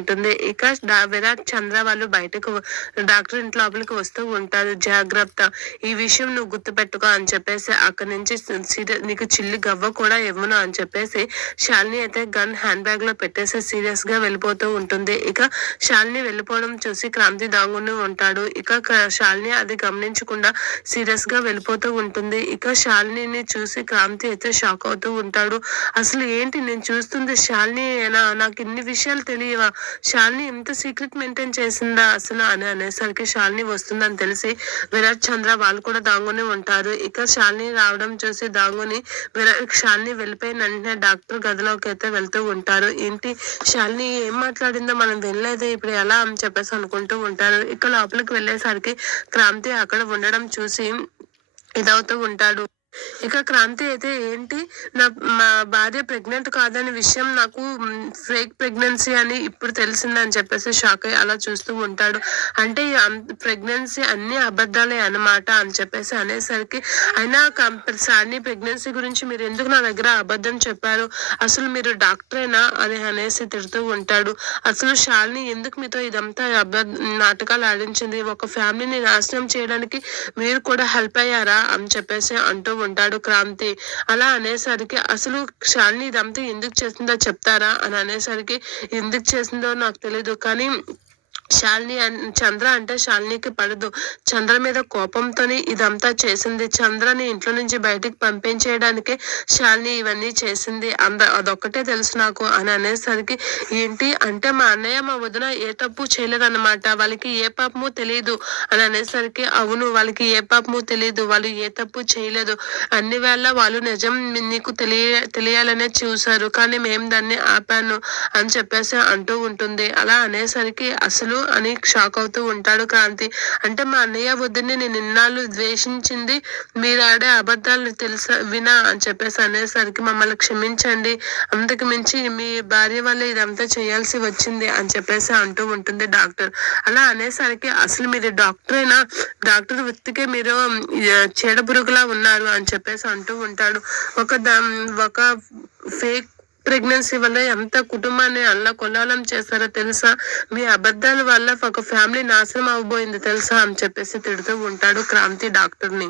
ఉంటుంది. ఇక విరాట్, చంద్ర వాళ్ళు బయటకు డాక్టర్ ఇంటి లోపలికి వస్తూ ఉంటారు. జాగ్రత్త, ఈ విషయం నువ్వు గుర్తుపెట్టుకో అని చెప్పేసి అక్కడి నుంచి నీకు చిల్లి గవ్వ కూడా ఇవ్వను అని చెప్పేసి శాలిని అయితే గన్ హ్యాండ్ బ్యాగ్ లో పెట్టేసి సీరియస్ గా వెళ్ళిపోతూ ఉంటుంది. ఇక శాలిని వెళ్ళిపోవడం చూసి క్రాంతి దాంగుని ఉంటాడు. ఇక శాలిని అది గమనించకుండా సీరియస్ గా వెళ్ళిపోతూ ఉంటుంది. ఇక శాలినిని చూసి క్రాంతి అయితే షాక్ అవుతూ ఉంటాడు. అసలు ఏంటి నేను చూస్తుంది శాలిని, నాకు ఇన్ని విషయాలు తెలియవా, శాలిని ఎంత సీక్రెట్ మెయింటైన్ చేసిందా అసలు అని అనేసరికి శాలిని వస్తుందని తెలిసి విరాట్, చంద్ర వాళ్ళు కూడా దాంగుని ఉంటారు. ఇక శాలిని రావడం చూసి దాంగుని శాలిని వెళ్ళిపోయిన వెంటనే డాక్టర్ గదిలోకి అయితే వెళ్తూ ఉంటారు. ఏంటి శాలిని ఏం మాట్లాడిందో మనం వెళ్ళలేదే, ఇప్పుడు ఎలా అని చెప్పేసి అనుకుంటూ ఉంటారు. ఇక లోపలికి వెళ్ళేసరికి క్రాంతి అక్కడ ఉండడం చూసి ఇదవుతూ ఉంటాడు. ఇక క్రాంతి అయితే ఏంటి, మా భార్య ప్రెగ్నెంట్ కాదనే విషయం నాకు ఫేక్ ప్రెగ్నెన్సీ అని ఇప్పుడు తెలిసిందని చెప్పేసి షాక్ అయ్యి అలా చూస్తూ ఉంటాడు. అంటే ప్రెగ్నెన్సీ అన్ని అబద్ధాలే అన్నమాట అని చెప్పేసి అనేసరికి, అయినా శాలిని ప్రెగ్నెన్సీ గురించి మీరు ఎందుకు నా దగ్గర అబద్ధం చెప్పారు, అసలు మీరు డాక్టరేనా అని అనేసి తిడుతూ ఉంటాడు. అసలు శాలిని ఎందుకు మీతో ఇదంతా నాటకాలు ఆడించింది, ఒక ఫ్యామిలీని నాశనం చేయడానికి మీరు కూడా హెల్ప్ అయ్యారా అని చెప్పేసి అంటూ ఉంటాడు క్రాంతి. అలా అనేసరికి అసలు శాలిని ఇదంతా ఎందుకు చేసిందో చెప్తారా అని అనేసరికి, ఎందుకు చేసిందో నాకు తెలీదు, కానీ శాలిని చంద్ర అంటే శాలినికి పడదు, చంద్ర మీద కోపంతోని ఇదంతా చేసింది, చంద్రని ఇంట్లో నుంచి బయటికి పంపించేయడానికే శాలిని ఇవన్నీ చేసింది, అదొక్కటే తెలుసు నాకు అని అనేసరికి, ఏంటి అంటే మా అన్నయ్య మా వదిన ఏ తప్పు చేయలేదన్నమాట, వాళ్ళకి ఏ పాపము తెలియదు అని అనేసరికి, అవును వాళ్ళకి ఏ పాపము తెలియదు, వాళ్ళు ఏ తప్పు చేయలేదు, అన్ని వేళ వాళ్ళు నిజం నీకు తెలియాలనే చూశారు, కానీ మేము దాన్ని ఆపాను అని చెప్పేసి అంటూ ఉంటుంది. అలా అనేసరికి అసలు అని షాక్ అవుతూ ఉంటాడు క్రాంతి. అంటే మా అన్నయ్య వద్దని నేను ఇన్నాళ్ళు ద్వేషించింది మీరు ఆడే అబద్ధాలను వినా అని చెప్పేసి అనేసరికి, మమ్మల్ని క్షమించండి, అంతకు మించి మీ భార్య వల్ల ఇదంతా చేయాల్సి వచ్చింది అని చెప్పేసి అంటూ ఉంటుంది డాక్టర్. అలా అనేసరికి, అసలు మీరు డాక్టరేనా, డాక్టర్ వృత్తికే మీరు చీడపురుగులా ఉన్నారు అని చెప్పేసి అంటూ ఉంటాడు. ఒక ఫేక్ ప్రెగ్నెన్సీ వల్ల ఎంత కుటుంబాన్ని అల్లకొల్లాలం చేస్తారో తెలుసా, మీ అబద్ధాల వల్ల ఒక ఫ్యామిలీ నాశనం అవబోయింది తెలుసా అని చెప్పేసి తిడుతూ ఉంటాడు క్రాంతి డాక్టర్ ని.